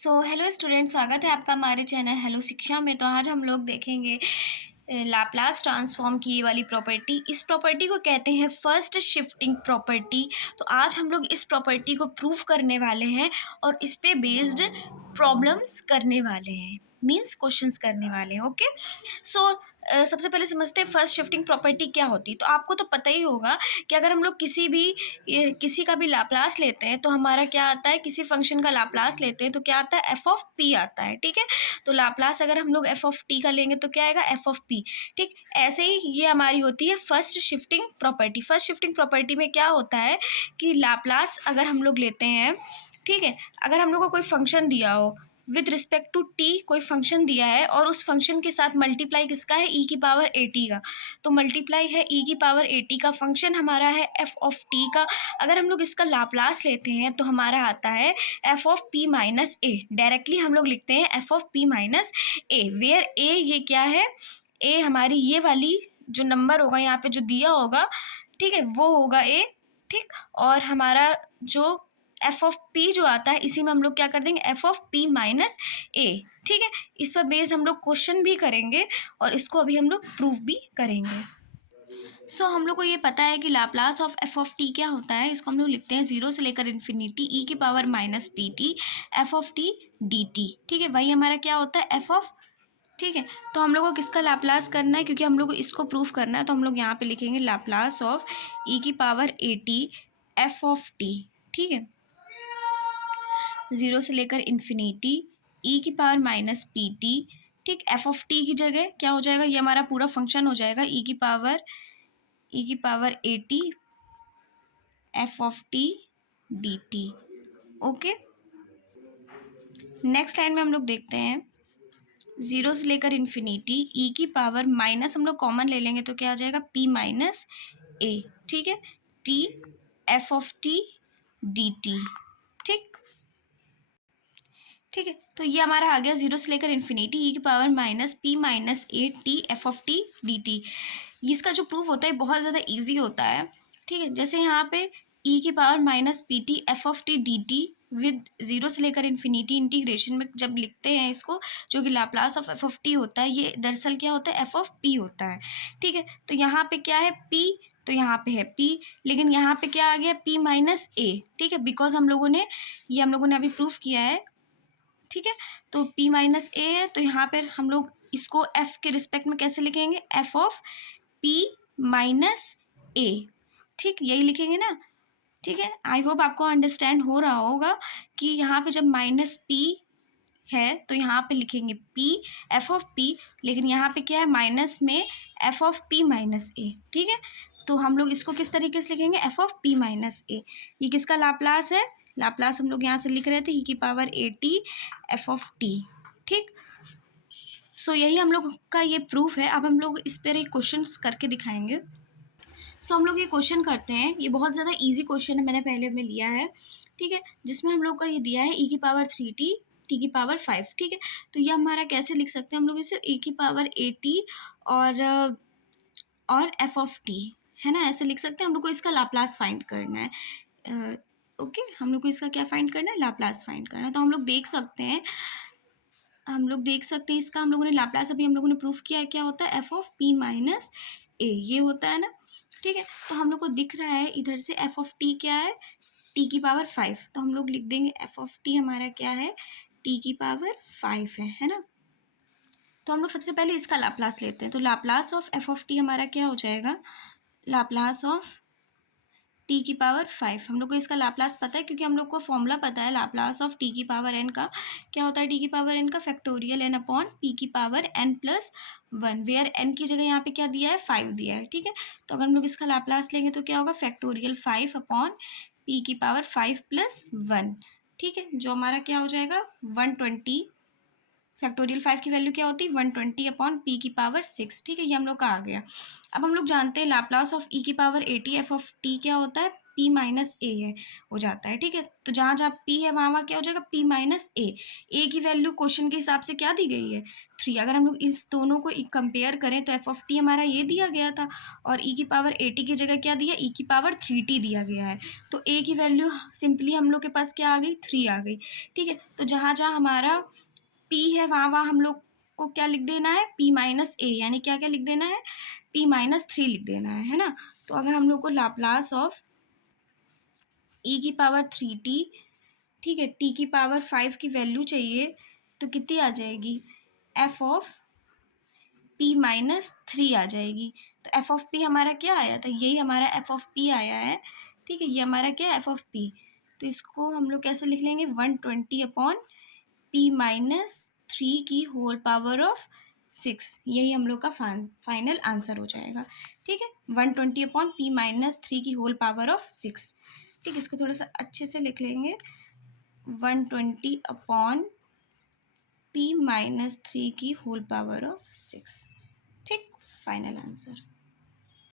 Hello student, स्वागत है आपका हमारे चैनल हेलो शिक्षा में। तो आज हम लोग देखेंगे लाप्लास ट्रांसफॉर्म की ये वाली प्रॉपर्टी। इस प्रॉपर्टी को कहते हैं फर्स्ट शिफ्टिंग प्रॉपर्टी। तो आज हम लोग इस प्रॉपर्टी को प्रूव करने वाले हैं और इस पे बेस्ड प्रॉब्लम्स करने वाले हैं, मीन्स क्वेश्चंस करने वाले हैं। ओके, सबसे पहले समझते हैं फर्स्ट शिफ्टिंग प्रॉपर्टी क्या होती है। तो आपको तो पता ही होगा कि अगर हम लोग किसी का भी लाप्लास लेते हैं तो हमारा क्या आता है, किसी फंक्शन का लाप्लास लेते हैं तो क्या आता है, एफ ऑफ पी आता है। ठीक है, तो लाप्लास अगर हम लोग एफ ऑफ टी का लेंगे तो क्या आएगा, एफ ऑफ पी। ठीक, ऐसे ही ये हमारी होती है first shifting property. First shifting property में क्या होता है कि लाप्लास अगर हम लोग लेते हैं, ठीक है, अगर हम लोग को कोई फंक्शन दिया हो विद रिस्पेक्ट टू टी, कोई फंक्शन दिया है और उस फंक्शन के साथ मल्टीप्लाई किसका है, ई की पावर ए टी का, तो मल्टीप्लाई है ई की पावर ए टी का, फंक्शन हमारा है एफ ऑफ टी का। अगर हम लोग इसका लाप्लास लेते हैं तो हमारा आता है F of P minus A. Directly हम लोग लिखते हैं F of P minus A, where A ये क्या है, ए हमारी ये वाली जो नंबर होगा यहाँ पे जो दिया होगा, ठीक है, वो होगा ए। ठीक, और हमारा जो एफ ऑफ पी जो आता है इसी में हम लोग क्या कर देंगे, एफ ऑफ पी माइनस ए। ठीक है, इस पर बेस्ड हम लोग क्वेश्चन भी करेंगे और इसको अभी हम लोग प्रूव भी करेंगे। हम लोग को ये पता है कि Laplace of F of T क्या होता है। इसको हम लोग लिखते हैं जीरो से लेकर इन्फिनिटी ई की power minus P T F of T D T. ठीक है, वही हमारा क्या होता है, एफ ऑफ। ठीक है, तो हम लोग को किसका लाप्लास करना है, क्योंकि हम लोग को इसको प्रूफ करना है, तो हम लोग यहाँ पे लिखेंगे लाप्लास ऑफ ई की power A T F of T. ठीक है, ज़ीरो से लेकर इन्फिनिटी ई की पावर माइनस पी टी। ठीक, एफ ऑफ टी की जगह क्या हो जाएगा, ये हमारा पूरा फंक्शन हो जाएगा ई की power A T F of T D T. Okay, next line में हम लोग देखते हैं ज़ीरो से लेकर इन्फिनिटी ई की पावर माइनस, हम लोग कॉमन ले लेंगे तो क्या आ जाएगा, पी माइनस ए। ठीक है, T F of T D T. ठीक, ठीक है, तो ये हमारा आ गया जीरो से लेकर इन्फिनिटी ई की power minus P minus A T F of T D T. इसका जो प्रूफ होता है बहुत ज़्यादा इजी होता है। ठीक है, जैसे यहाँ पे ई की power minus P T F of T D T with zero से लेकर इन्फिनिटी इंटीग्रेशन में जब लिखते हैं इसको, जो कि Laplace of F of T होता है, ये दरअसल क्या होता है, एफ ऑफ पी होता है। ठीक है, तो यहाँ पे क्या है, पी, तो यहाँ पे है पी, लेकिन यहाँ पे क्या आ गया, पी माइनस ए। ठीक है, बिकॉज हम लोगों ने अभी प्रूफ किया है। ठीक है, तो p माइनस ए है, तो यहाँ पर हम लोग इसको f के रिस्पेक्ट में कैसे लिखेंगे, f ऑफ p माइनस ए। ठीक, यही लिखेंगे ना। ठीक है, आई होप आपको अंडरस्टैंड हो रहा होगा कि यहाँ पे जब माइनस p है तो यहाँ पे लिखेंगे p f ऑफ p, लेकिन यहाँ पे क्या है, माइनस में f ऑफ p माइनस ए। ठीक है, तो हम लोग इसको किस तरीके से लिखेंगे, f ऑफ p माइनस ए। ये किसका लाप्लास है, लाप्लास हम लोग यहाँ से लिख रहे थे ई की power A T F of T. ठीक, यही हम लोग का ये प्रूफ है। अब हम लोग इस पर एक क्वेश्चन करके दिखाएंगे। हम लोग ये क्वेश्चन करते हैं, ये बहुत ज़्यादा इजी क्वेश्चन है, मैंने पहले में लिया है। ठीक है, जिसमें हम लोग का ये दिया है ई की पावर थ्री टी टी की पावर फाइव। ठीक है, तो ये हमारा कैसे लिख सकते हैं हम लोग इसे, ए की पावर ए टी और एफ ऑफ टी, है ना, ऐसे लिख सकते हैं। हम लोग को इसका लाप्लास फाइंड करना है। ओके, हम लोग को इसका क्या फाइंड करना है, लाप्लास फाइंड करना है। तो हम लोग देख सकते हैं इसका हम लोगों ने लाप्लास अभी हम लोगों ने प्रूफ किया है, क्या होता है, एफ ऑफ पी माइनस ए, ये होता है ना। ठीक है, तो हम लोग को दिख रहा है इधर से एफ ऑफ टी क्या है, टी की पावर फाइव, तो हम लोग लिख देंगे एफ ऑफ टी हमारा क्या है, टी की पावर फाइव है ना। तो हम लोग सबसे पहले इसका लाप्लास लेते हैं। तो Laplace of F of T हमारा क्या हो जाएगा, लाप्लास ऑफ टी की पावर फाइव। हम लोग को इसका लाप्लास पता है क्योंकि हम लोग को फॉर्मूला पता है लाप्लास ऑफ टी की पावर एन का। क्या होता है टी की पावर एन का, फैक्टोरियल एन अपॉन पी की power N plus one, where N की जगह यहाँ पे क्या दिया है, फाइव दिया है। ठीक है, तो अगर हम लोग इसका लाप्लास लेंगे तो क्या होगा, फैक्टोरियल फाइव अपॉन पी की पावर फाइव प्लस वन। ठीक है, जो हमारा क्या हो जाएगा, 120। फैक्टोरियल फाइव की वैल्यू क्या होती है, 120 अपॉन पी की पावर सिक्स। ठीक है, ये हम लोग का आ गया। अब हम लोग जानते हैं लाप्लास ऑफ ई की power A T F of T क्या होता है, p माइनस ए है हो जाता है, ठीक है। तो जहाँ जहाँ p है वहाँ क्या हो जाएगा, p माइनस ए। ए की वैल्यू क्वेश्चन के हिसाब से क्या दी गई है, 3। अगर हम लोग इस दोनों को कंपेयर करें तो एफ ऑफ टी हमारा ये दिया गया था और ई की पावर ए टी की जगह क्या दिया, ई की पावर 3t दिया गया है। तो ए की वैल्यू सिंपली हम लोग के पास क्या आ गई, 3 आ गई, ठीक है। तो जहाँ जहाँ हमारा p है वहाँ वहाँ हम लोग को क्या लिख देना है, p माइनस ए, यानी क्या क्या लिख देना है, p माइनस 3 लिख देना है ना। तो अगर हम लोग को लाप्लास ऑफ e की पावर 3t, ठीक है, t की पावर 5 की वैल्यू चाहिए तो कितनी आ जाएगी, f ऑफ p माइनस 3 आ जाएगी। तो f ऑफ p हमारा क्या आया था, यही हमारा f ऑफ p आया है, ठीक है। ये हमारा क्या है, f ऑफ p। तो इसको हम लोग कैसे लिख लेंगे, 120 अपॉन p माइनस 3 की होल पावर ऑफ 6, यही हम लोग का फाइनल आंसर हो जाएगा, ठीक है। 120 अपॉन p माइनस 3 की होल पावर ऑफ 6, ठीक। इसको थोड़ा सा अच्छे से लिख लेंगे, 120 अपॉन p माइनस 3 की होल पावर ऑफ 6, ठीक। Final answer.